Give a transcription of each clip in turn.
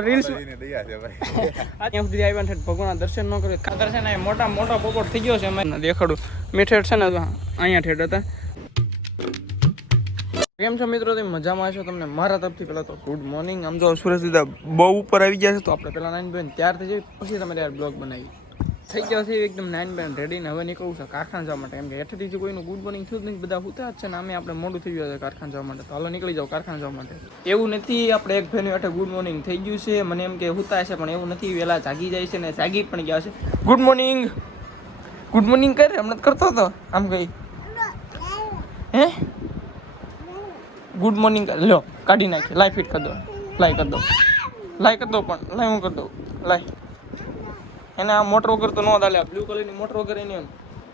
Reels ભગવાનના દર્શન ન કરે ખાતર છે ને મોટા મોટો પોપટ થઈ ગયો છે. મેં દેખાડું. મીઠેડ છે ને અહીંયા ઠેઠ હતા. કેમ છો મિત્રો? તમે મજામાં છો તમને મારા તરફથી પહેલાં તો ગુડ મોર્નિંગ આમ જો સુરજ દીદા બહુ ઉપર આવી ગયા છે તો આપણે પહેલાં નાઈન બેન ત્યારથી જઈએ પછી તમારે યાર બ્લોગ બનાવી. થઈ ગયા છે, એકદમ નાઇન બેન રેડી ને હવે નીકળું છે કારખાના જવા માટે. કેમ કે હેઠળથી જે કોઈનું ગુડ મોર્નિંગ થયું નહીં બધા હોતા જ છે ને અમે આપણે મોડું થઈ ગયું છે કારખાના જવા માટે. તો હાલો નીકળી જાઓ કારખાના જવા માટે. એવું નથી, આપણે એક ભાઈનું હેઠળ ગુડ મોર્નિંગ થઈ ગયું છે. મને એમ કે હોતા છે, પણ એવું નથી વહેલા જાગી જાય છે ને જાગી પણ ગયા છે. ગુડ મોર્નિંગ ગુડ મોર્નિંગ કરે, હમણાં કરતો હતો, આમ ગઈ. હે? ગુડ મોર્નિંગ લ્યો, કાઢી નાખી. લાઈ ફિટ કરી દો. લાઈ કરી દો. લાઈ કરી દો પણ. લાઈ હું કરી દઉં. લાઈ. એને આ મોટર વગર તો ન ચાલે. બ્લુ કલરની મોટર વગર એની એમ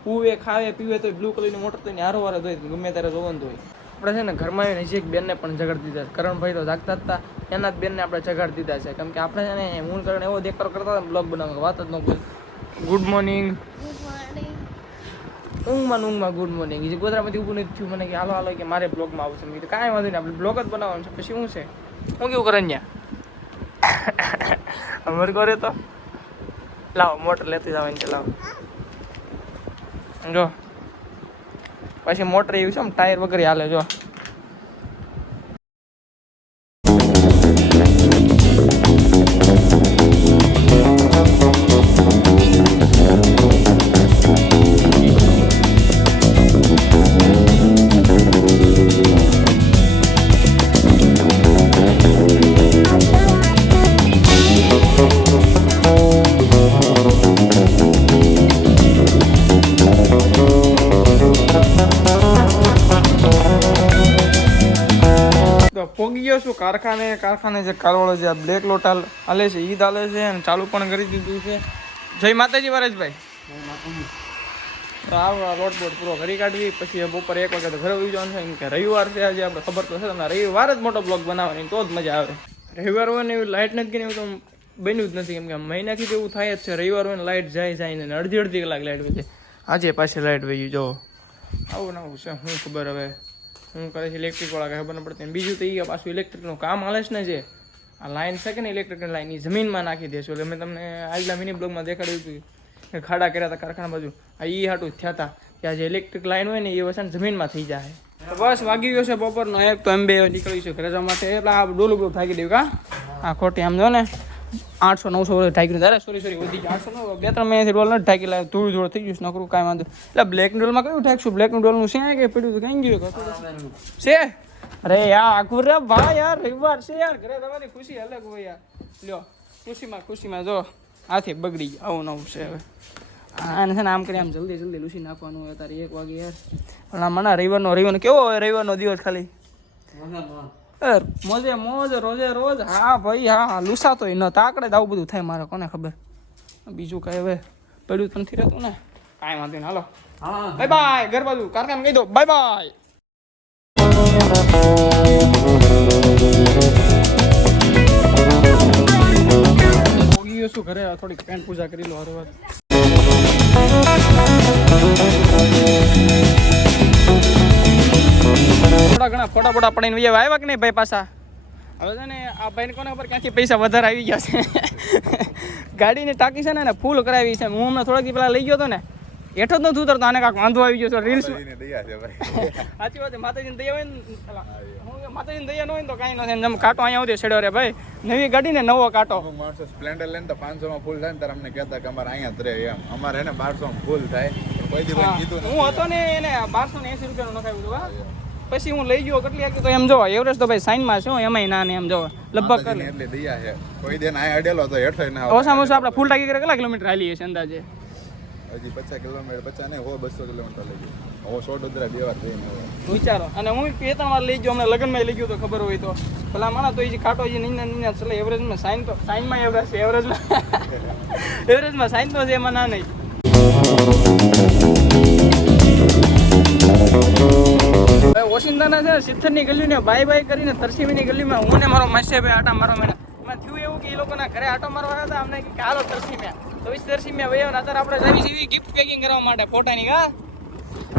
પૂવે ખાવે પીવે તો બ્લુ કલરની મોટર તો એની હારો વારે ધોઈ ગમે ત્યારે જોવાનું હોય આપણે છે ને ઘરમાં આવીને હજી એક બેનને પણ જગાડી દીધા છે. કરણભાઈ તો જાગતા હતા. એના જ બેનને આપણે જગાડી દીધા છે. કેમ કે આપણે છે ને હું કરણ એવો દેખાડો કરતા હતા બ્લોગ બનાવવા વાત જ ન કરી ગુડ મોર્નિંગ ઊંઘમાં ઊંઘમાં ગુડ મોર્નિંગ જે ગોદરામાંથી ઊભું નથી થયું મને કે હાલો હાલો કે મારે બ્લોગમાં આવશે મેં કીધું કાંઈ વાંધો નહીં આપણે બ્લોગ જ બનાવવાનું છે. પછી શું છે? હું કેવું કરે અહીંયા અમર કરે તો લાવો, મોટર લેતી જાવ છે લાવો. જો. પછી મોટર એવી છે આમ ટાયર વગેરે હાલે, જો. ગયો છું. કારખાને કારખાને જે કારવાળો જે બ્લેક લોટ હાલ- છે ઈદ હાલે છે અને ચાલુ પણ કરી દીધું છે. જય માતાજી વરેશભાઈ તો આ રોડ બોટ પૂરો કરી કાઢવી. પછી બપોર એક વાગે તો ઘરે ઉઈ જવાનું છે. કે રવિવાર છે આજે, આપણે ખબર તો છે તમને. રવિવાર જ મોટો બ્લોગ બનાવવાની, તો જ મજા આવે. રવિવાર હોય ને એવી લાઇટ નથી એવું તો બન્યું જ નથી. કેમ કે મહિનાથી તો એવું થાય જ છે. રવિવાર હોય ને લાઇટ જાય જાય ને અડધી અડધી કલાક લાઇટ વહી આજે પાછી લાઇટ વહી જો. આવું નવું છે, શું ખબર હવે? શું કરે છે ઇલેક્ટ્રિક વાળા કાંઈ ખબર ન પડતી. બીજું તો એ પાછું ઇલેક્ટ્રિકનું કામ હાલે છે ને જે. આ લાઈન છે કે ને ઇલેક્ટ્રિકની લાઈન એ જમીનમાં નાખી દેશું. એટલે મેં તમને આજના મિની બ્લોગમાં દેખાડ્યું હતું કે ખાડા કર્યા હતા કારખાના બાજુ. આ એ હાટું થયા હતા. કે આ જે ઇલેક્ટ્રિક લાઈન હોય ને એ વસન જમીનમાં થઈ જાય બસ વાગી ગયો છે બપોરનો એક, તો એમ બે નીકળી છે ઘરે જવા માટે. એટલે આ ડોલું બધું થાકી દઉં કા? આ ખોટી આમ જો ને. આઠસો નવસો વર્ષ ઢાકી તારે સોરી સોરી વધી ગયા. આઠસો નવ બે ત્રણ મહિનાથી ડોલ નથી ઢાકી લાવે થોડું થોડું થઈ ગયું છે નકરું કાંઈ વાંધો એટલે બ્લેક ડોલમાં કયું ઢાકશું? બ્લેક ડોલનું છે કે પડ્યું હતું કઈ ગયું. છે અરે યાર આખું રે ભાઈ યાર રવિવાર છે યાર. ઘરે તમારી ખુશી અલગ હોય યાર. લ્યો ખુશીમાં ખુશીમાં જો હાથી બગડી ગયું. આવું નવું છે હવે. આને છે ને આમ કરી આમ જલ્દી જલ્દી લૂસી નાખવાનું હોય તારે એક વાગે યાર. પણ આ મને રવિવારનો રવિવારનો કેવો હોય? રવિવારનો દિવસ ખાલી? એ મોજે મોજ રોજે રોજ. હા ભાઈ હા લૂસાતો ન. તાકડે જ આવું બધું થાય મારે કોને ખબર? બીજું કઈ હવે પડ્યું તો નથી રહેતું ને? કાંઈ વાંધો નહીં હાલો. બાય બાય ઘર બાજુ કારખાને કહી દો. બાય બાય શું ઘરે થોડીક પેન્ટ પૂજા કરી લો હરવાર ઘણા ફોટા ફોટા પડીને વિજય આવ્યા કે નહીં ભાઈ પાછા? હવે છે ને આ ભાઈને કોને ખબર ક્યાંથી પૈસા વધારે આવી ગયા છે? ગાડીની ટાંકી છે ને એને ફૂલ કરાવી છે. હું હમણાં થોડાક દી પહેલા લઈ ગયો હતો ને હેઠો જ નથી ઉતરતો આને કાંક વાંધો આવી ગયો છે. રીલ્સ સાચી વાત છે માતાજીની દયા હોય ને માતાજીની દયા ન હોય તો કાંઈ નથી જેમ કાંટો અહીંયા આવતી છેડો રે ભાઈ. નવી ગાડી ને નવો કાંટો. માણસો સ્પ્લેન્ડર લઈને તો પાંચસો માં ફૂલ થાય ને ત્યારે અમને કહેતા કે અમારે અહીંયા ત્રે એમ. અમારે એને બારસો માં ફૂલ થાય. હું. હતો ને એને બારસો ને એસી રૂપિયાનું નખાવ્યું હતું પછી હું લઈ ગયો કેટલી આખી તો એમ જો એવરેજ તો ભાઈ સાઈનમાં છે હો, એમાંય ના ને એમ જો લગભગ કરી. એટલે દયા છે. કોઈ દેન આ અડેલો તો હેઠો ના. ઓછામાં ઓછા આપણે ફૂલ ટાકી કરે કેટલા કિલોમીટર હાલીએ છે અંદાજે? હજી પચાસ કિલોમીટર પચાસ નહીં હો બસો કિલોમીટર લઈ ગયો. હો સો ડોદરા બે વાર થઈ. વિચારો. અને હું બે ત્રણ વાર લઈ ગયો અમને લગ્નમાં લઈ ગયો તો ખબર હોય તો. પેલા માણા તો એ કાંટો જે નીના નીના ચલે એવરેજમાં સાઈન તો સાઈનમાં એવરેજ છે એવરેજમાં એવરેજમાં સાઈન તો છે એમાં ના નહીં. ઓશિંદાના છે સિત્થરની ગલીને બાય બાય કરીને તરસીમીની ગલીમાં હું ને મારો માસે ભાઈ આટા મારો મેળા એમાં થયું એવું કે એ લોકોના ઘરે આટો મારવા આવ્યા હતા અમને કે હાલો તરસીમ્યા. તો એ તરસીમ્યા ભાઈ અત્યારે આપણે જવી જેવી ગિફ્ટ પેકિંગ કરવા માટે ફોટાની હા?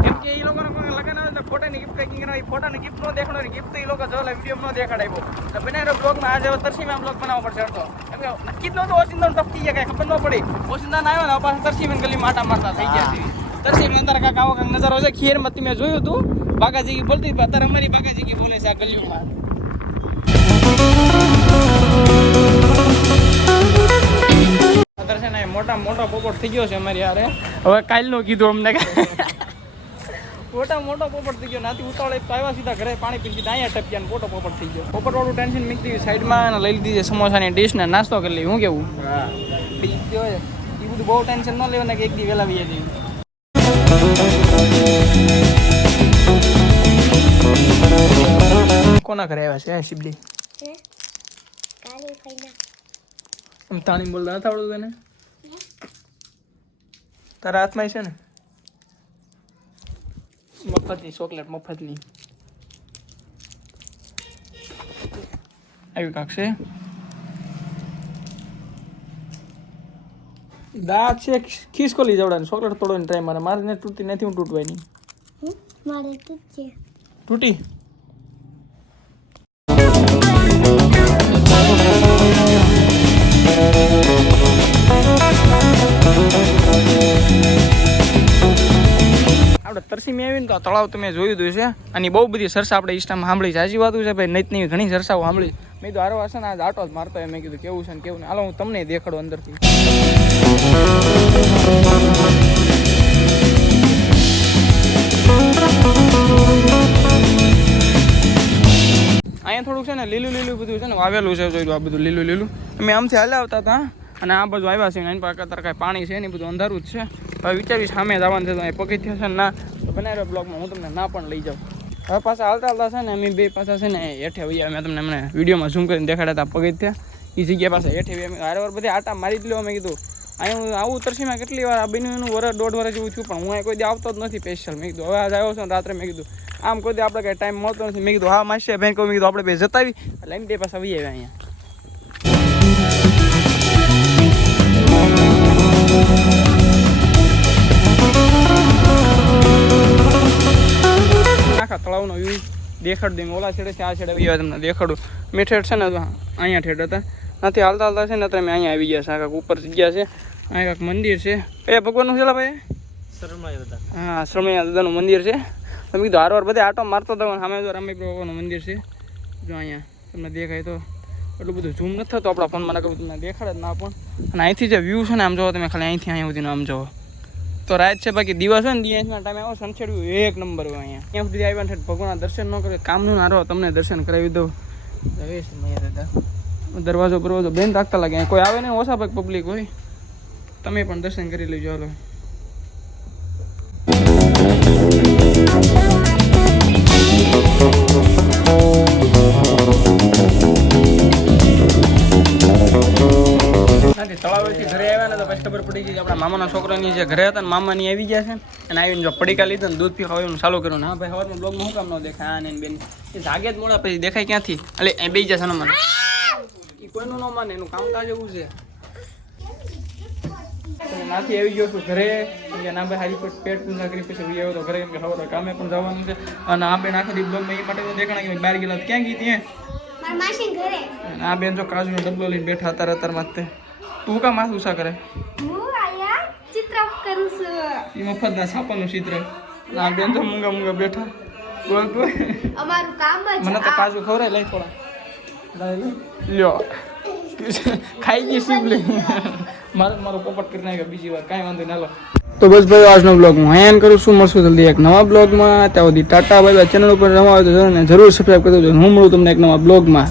કેમ કે એ લોકોને કોઈ લગન આવે તો ફોટાની ગિફ્ટ પેકિંગ કરવા. ફોટાની ગિફ્ટ નો દેખાડો ગિફ્ટ એ લોકો જોવા વીડિયો નો દેખાડાયો તો બનાવ્યો બ્લોગમાં આજે તરસીમ્યા તરસીમાં બ્લોગ બનાવવો પડશે અડધો કેમ કે નક્કી જ નહોતું ઓચિંતો ટપકી ગયા કાંઈ ખબર ન પડી. ઓચિંતા ના આવ્યો ને પાછા તરસીમાં ગલી માટા મારતા થઈ ગયા. તરસીમ અંદર કાંક આવો કાંક નજારો છે. ખીરમાં મેં જોયું હતું. બાગાજી જીગી બોલતી અત્યારે અમારી બાકા કી બોલે છે આ ગલીઓમાં અત્યારે છે ને મોટા મોટો પોપટ થઈ ગયો છે અમારી યારે હવે કાલનું કીધું અમને. મોટા મોટો પોપટ થઈ ગયો નાથી ઉતાવળે આવ્યા સીધા ઘરે પાણી પી સીધા અહીંયા ટપ્યા ને મોટો પોપટ થઈ ગયો. પોપટ વાળું ટેન્શન મૂકી દીધું સાઈડમાં લઈ લીધી સમોસાની ડીશ ને નાસ્તો કરી લઈ હું કેવું? હા. ઈ બધું બહુ ટેન્શન ન લેવાના કે એક દી વહેલા વીએ જઈએ. કોના ઘરે આવ્યા છે? શિબલી? આમ તાણી બોલતા નથી આવડતું તને? તારા હાથમાં છે ને? મફતની ચોકલેટ મફતની. આવી કાક છે? દાંત છે ખીસકોલી જવડાની ચોકલેટ તોડવાની ટ્રાય મારે. મારે ને તૂટી નથી હું તૂટવાની. મારે તૂટી? આપણે તરસીમી આવીને તો આ તળાવ તમે જોયું હતું છે અને બહુ બધી સરસા આપણે ઇન્સ્ટામાં સાંભળી સાચી વાતું છે ભાઈ નહીં નહીં ઘણી સરસાઓ સાંભળી. મેં તો આરો હશે ને આજ આટો જ મારતો. મેં કીધું, કેવું છે ને કેવું ને હાલો, હું તમને દેખાડું અંદરથી. અહીંયા થોડુંક છે ને લીલું લીલું બધું છે ને વાવેલું છે જોયું આ બધું લીલું લીલું. અમે આમથી હાલ્યા આવતા હતા અને આ બાજુ આવ્યા છે, એની પાસે અત્યારે કાંઈ પાણી છે ને બધું અંધારું જ છે. હવે વિચાર્યું સામે જવાનું છે, તો અહીં પગથિયા છે ને બનાવ્યો બ્લોગમાં, હું તમને ના પણ લઈ જાઉં. હવે પાછા હાલતા હાલતા છે ને, અમે બે પાછા છે ને હેઠે વૈયા મેં તમને મને વિડીયોમાં ઝૂમ કરીને દેખાડ્યા હતા પગથિયા. એ જગ્યા પાસે હેઠે વૈયા મેં હારે વાર બધી આટા મારી જ લો અમે કીધું. અહીંયા હું આવું તરસીમાં કેટલી વાર આ બન્યું એનું વરસ, દોઢ વર્ષ જેવું છું પણ હું અહીં કોઈ દી આવતો જ નથી સ્પેશિયલ મેં કીધું, હવે આજ આવ્યો છું રાત્રે, મેં કીધું. આમ કોઈ દી આપણે કાંઈ ટાઈમ મળતો નથી. મેં કીધું, હા, માસી બેન કહું મેં કીધું, આપણે બે જતાવી એટલે એમ બે પાછા વૈયા આવ્યા અહીંયા. આખા તળાવનો વ્યૂ દેખાડ દઉં ઓલા છેડે છે આ છેડે આવી તમને દેખાડું. મેં ઠેઠ છે ને અહીંયા ઠેઠ હતા. નથી હાલતા હાલતા છે ને તમે અહીંયા આવી ગયા છે. આ કાંક ઉપર જગ્યા છે. અહીંયા કાંક મંદિર છે. એ ભગવાનનું છે ભાઈ? હા શ્રમૈયા દાદાનું મંદિર છે. તમે કીધું હારવાર બધે આટો મારતો હતો સામે જો રામાઈ બાબાનું મંદિર છે. જો અહીંયા તમને દેખાય તો. એટલું બધું ઝૂમ નથી થતું આપણા ફોનમાં નકર તમને દેખાડે જ ના પણ. અને અહીંથી જે વ્યૂ છે ને આમ જોવો તમે ખાલી અહીંથી અહીંયા સુધી આમ જોવો. તો રાત છે બાકી દિવસ હોય ને દિવસના ટાઈમે આવો સનસેટ એક નંબર હોય અહીંયા. ત્યાં સુધી આવ્યા છે ભગવાનના દર્શન ન કરે કામનું નારો તમને દર્શન કરાવી દઉં. દરવાજો બરવાજો બેન રાખતા લાગે. કોઈ આવે ને ઓછા ભાગ પબ્લિક હોય. તમે પણ દર્શન કરી લેજો, હાલો. ત્યાંથી તળાવેથી ઘરે આવ્યા ને તો પછી ખબર પડી ગઈ કે આપણા મામાના છોકરાની જે ઘરે હતા ને મામાની આવી ગયા છે અને આવીને જો પડીકા લીધા ને દૂધ પી ખાવાનું ચાલુ કર્યું ને. હા ભાઈ હવારમાં બ્લોગમાં શું કામ ન દેખાય? આને બેન. એ જાગે જ મોડા પછી દેખાય ક્યાંથી? એટલે એ બે જશે મને. એ કોઈનું ન માને એનું કામ કાજ એવું છે. નાથી આવી ગયો છું ઘરે. કે ના ભાઈ હારી પેટ પેટ કરી પછી ભાઈ આવ્યો તો ઘરે. કેમ કે હવે કામે પણ જવાનું છે. અને આ બેન આખી બ્લોગમાં એ માટે તો દેખાણા કે બહાર ગયેલા. ક્યાં ગઈ ત્યાં આ બેન જો કાજુનો ડબલો લઈને બેઠા અત્યારે અત્યારમાં જ તે. તું કામ માથું ઉષા કરે? હું આયા ચિત્ર કરું છું. એ મફતના છાપાનું ચિત્ર. આ બેન તો મૂંગા મૂંગા બેઠા. બોલ તું અમારું કામ જ મને તો કાજુ ખવડાય લઈ થોડા. લઈ લ્યો. ખાઈ ગઈ શિવલી મારો મારો પોપટ કરી નાખ્યો બીજી વાર કાંઈ વાંધો ના લો તો બસ ભાઈ આજનો બ્લોગ હું હેન કરું છું. મળશું જલ્દી એક નવા બ્લોગમાં ત્યાં સુધી ટાટા ભાઈ ચેનલ ઉપર નવા આવે તો જરૂર સબસ્ક્રાઈબ કરી દેજો. હું મળું તમને એક નવા બ્લોગમાં